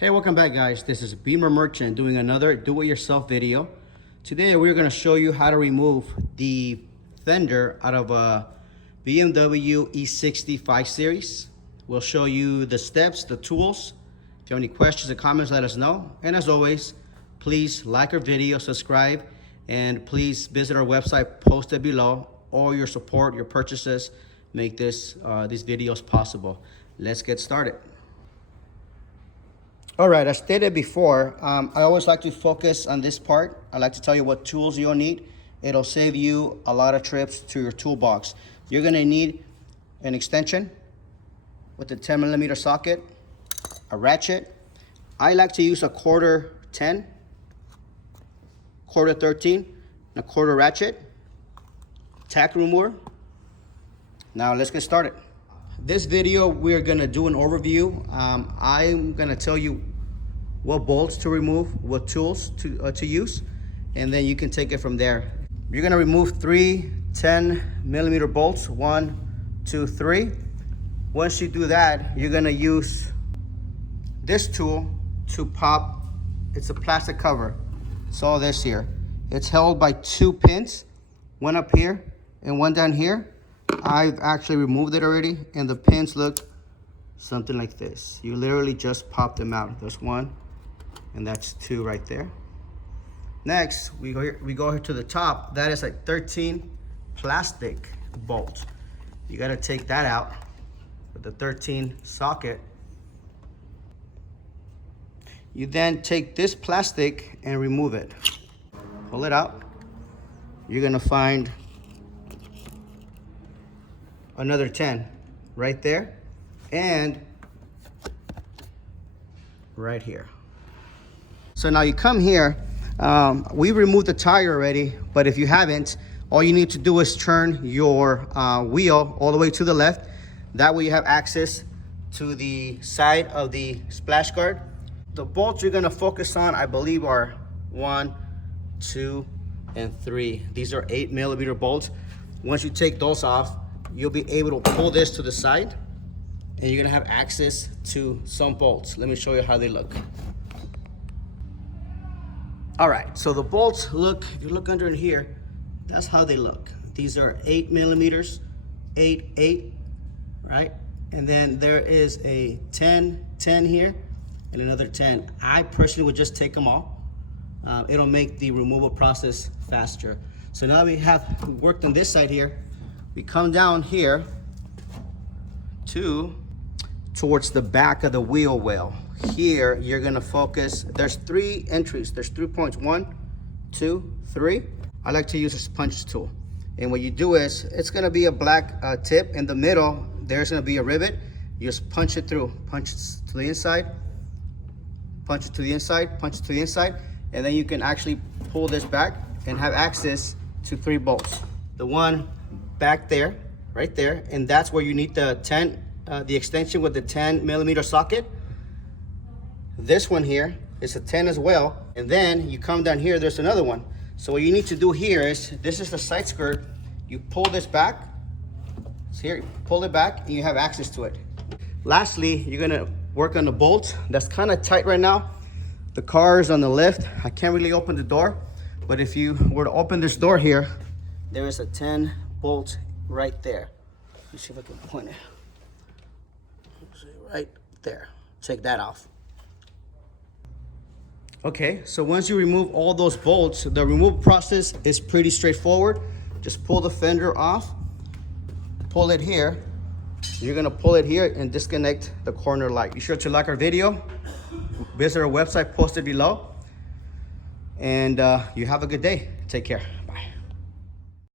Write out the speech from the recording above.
Hey, welcome back guys. This is Beamer Merchant doing another do-it-yourself video. Today we're going to show you how to remove the fender out of a BMW E60 5 Series. We'll show you the steps, the tools. If you have any questions or comments, let us know. And as always, please like our video, subscribe, and please visit our website posted below. All your support, your purchases make these videos possible. Let's get started. All right, as stated before, I always like to focus on this part. I like to tell you what tools you'll need. It'll save you a lot of trips to your toolbox. You're gonna need an extension with a 10mm socket, a ratchet. I like to use a quarter 10, quarter 13, and a quarter ratchet, tack remover. Now let's get started. This video, we're gonna do an overview. I'm gonna tell you what bolts to remove, what tools to use, and then you can take it from there. You're gonna remove 3 10mm bolts, 1, 2, 3. Once you do that, you're gonna use this tool to pop. It's a plastic cover. It's all this here. It's held by 2 pins, one up here and one down here. I've actually removed it already, and the pins look something like this. You literally just pop them out. There's 1, and that's 2 right there. Next, we go here to the top. That is a 13 plastic bolt. You got to take that out with the 13 socket. You then take this plastic and remove it. Pull it out. You're gonna find another 10 right there and right here. So now you come here, we removed the tire already, but if you haven't, all you need to do is turn your wheel all the way to the left. That way you have access to the side of the splash guard. The bolts you're gonna focus on, I believe, are 1, 2, and 3. These are 8mm bolts. Once you take those off, you'll be able to pull this to the side, and you're gonna have access to some bolts. Let me show you how they look. All right, so the bolts look, if you look under in here, that's how they look. These are 8mm, 8, 8, right? And then there is a 10, 10 here, and another 10. I personally would just take them all. It'll make the removal process faster. So now we have worked on this side here. We come down here towards the back of the wheel well. Here, you're gonna focus. There's 3 entries. There's 3 points, 1, 2, 3. I like to use a punch tool. And what you do is, it's gonna be a black tip. In the middle, there's gonna be a rivet. You just punch it through. Punch it to the inside, punch it to the inside, punch it to the inside. And then you can actually pull this back and have access to 3 bolts. The one back there, right there, and that's where you need the the extension with the 10mm socket. This one here is a 10 as well, and then you come down here, there's another one. So what you need to do here is, this is the side skirt, you pull this back, it's here, pull it back, and you have access to it. Lastly, you're gonna work on the bolt. That's kind of tight right now. The car is on the lift. I can't really open the door, but if you were to open this door here, there is a 10 bolt right there. Let's see if I can point it. Right there. Take that off. Okay, so once you remove all those bolts, the removal process is pretty straightforward. Just pull the fender off, pull it here. You're gonna pull it here and disconnect the corner light. Be sure to like our video, visit our website posted below, and you have a good day. Take care.